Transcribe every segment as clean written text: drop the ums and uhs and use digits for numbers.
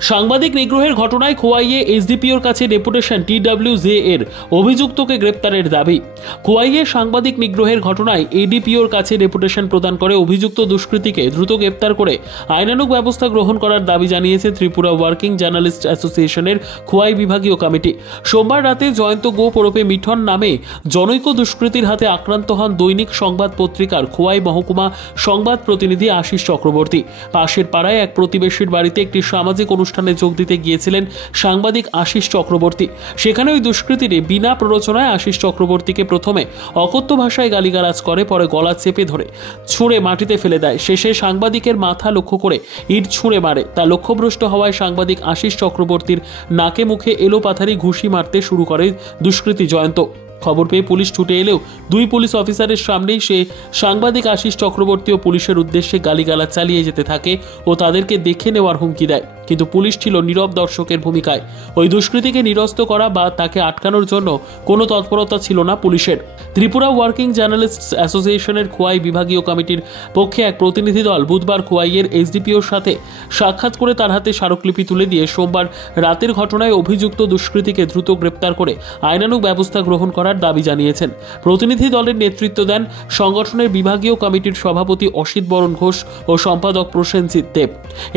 সাংবাদিক নিগ্রহের ঘটনায় খোয়াইয়ে এসডিপিওর কাছে ডেপুটেশন TWJ এর অভিযুক্তকে গ্রেপ্তারের দাবি। খোয়াইয়ে সাংবাদিক নিগ্রহের ঘটনায় এডিপিওর কাছে ডেপুটেশন প্রদান করে অভিযুক্ত দুষ্কৃতীকে দ্রুত গ্রেপ্তার করে আইনানুগ ব্যবস্থা গ্রহণ করার দাবি জানিয়েছে ত্রিপুরা ওয়ার্কিং জার্নালিস্ট অ্যাসোসিয়েশনের খোয়াই বিভাগীয় কমিটি। সোমবার রাতে জয়ন্ত গোপ ওরফে মিঠন নামে জনৈক দুষ্কৃতীর হাতে আক্রান্ত হন দৈনিক সংবাদ পত্রিকার খোয়াই মহকুমা সংবাদ প্রতিনিধি আশিস চক্রবর্তী। পাশের পাড়ায় এক প্রতিবেশীর বাড়িতে একটি সামাজিক অনুষ্ঠানে যোগ দিতে গিয়েছিলেন সাংবাদিক আশিস চক্রবর্তী। সেখানে ওই দুষ্কৃতীরা বিনা প্ররোচনায় আশিস চক্রবর্তীকে প্রথমে অকথ্য ভাষায় গালিগালাজ করে, পরে গলা চেপে ধরে ছুঁড়ে মাটিতে ফেলে দেয়। শেষে সাংবাদিকের মাথা লক্ষ্য করে ইট ছুঁড়ে মারে। তা লক্ষ্যভ্রষ্ট হওয়ায় সাংবাদিক আশিস চক্রবর্তীর নাকে মুখে এলোপাথারি ঘুষি মারতে শুরু করে দুষ্কৃতী জয়ন্ত। খবর পেয়ে পুলিশ ছুটে এলেও দুই পুলিশ অফিসারের সামনেই সে সাংবাদিক আশিস চক্রবর্তী ও পুলিশের উদ্দেশ্যে গালিগালাজ চালিয়ে যেতে থাকে ও তাদেরকে দেখে নেওয়ার হুমকি দেয়। কিন্তু পুলিশ ছিল নীরব দর্শকের ভূমিকায়। ওই দুষ্কৃতীকে নিরস্ত করা বা তাকে আটকানোর জন্য কোনো তৎপরতা ছিল না পুলিশের। ত্রিপুরা ওয়ার্কিং জার্নালিস্ট অ্যাসোসিয়েশনের খোয়াই বিভাগীয় কমিটির পক্ষে এক প্রতিনিধি দল বুধবার খোয়াইয়ের এসডিপিওর সাথে সাক্ষাৎ করে তার হাতে স্মারকলিপি তুলে দিয়ে সোমবার রাতের ঘটনায় অভিযুক্ত দুষ্কৃতীকে দ্রুত গ্রেপ্তার করে আইনানুগ ব্যবস্থা গ্রহণ করার দাবি জানিয়েছেন। প্রতিনিধি দলের নেতৃত্ব দেন সংগঠনের বিভাগীয় কমিটির সভাপতি অসিত বরণ ঘোষ ও সম্পাদক প্রসেনজিৎ দেব।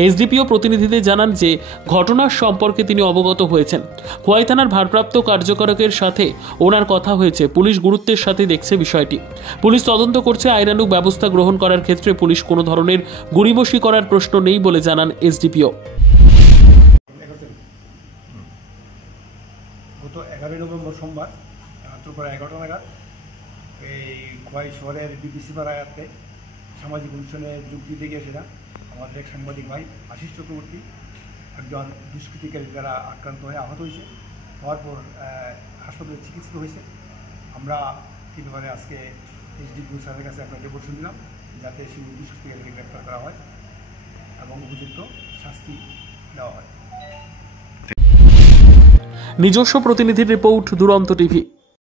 এসডিপিও প্রতিনিধিদের জানান যে ঘটনার সম্পর্কে তিনি অবগত হয়েছেন। খোয়াই থানার ভারপ্রাপ্ত কার্যকরের সাথে ওনার কথা হয়েছে। পুলিশ গুরুত্বের সাথে দেখছে বিষয়টি। পুলিশ তদন্ত করছে। আইনানুগ ব্যবস্থা গ্রহণ করার ক্ষেত্রে পুলিশ কোনো ধরনের গড়িমসি করার প্রশ্ন নেই বলে জানান এসডিপিও। গত 11 নভেম্বর সোমবার রাত্র প্রায় 11টা নাগাদ এই খোয়াই শহরের বিপিসি পাড়াতে সামাজিক অনুষ্ঠানে যোগ দিতে গিয়েছিলাম। আমাদের এক সাংবাদিক ভাই আশিস চক্রবর্তী একজন দুষ্কৃতিকারী দ্বারা আক্রান্ত হয়ে আহত হয়েছে। হওয়ার পর হাসপাতালে চিকিৎসিত হয়েছে। আমরা এই ব্যাপারে আজকে এসডিপিও স্যারের কাছে একটা ডেপুটেশন দিলাম যাতে সেই দুষ্কৃতিকারীকে গ্রেপ্তার করা হয় এবং উপযুক্ত শাস্তি দেওয়া হয়। নিজস্ব প্রতিনিধির রিপোর্ট, দুরন্ত টিভি।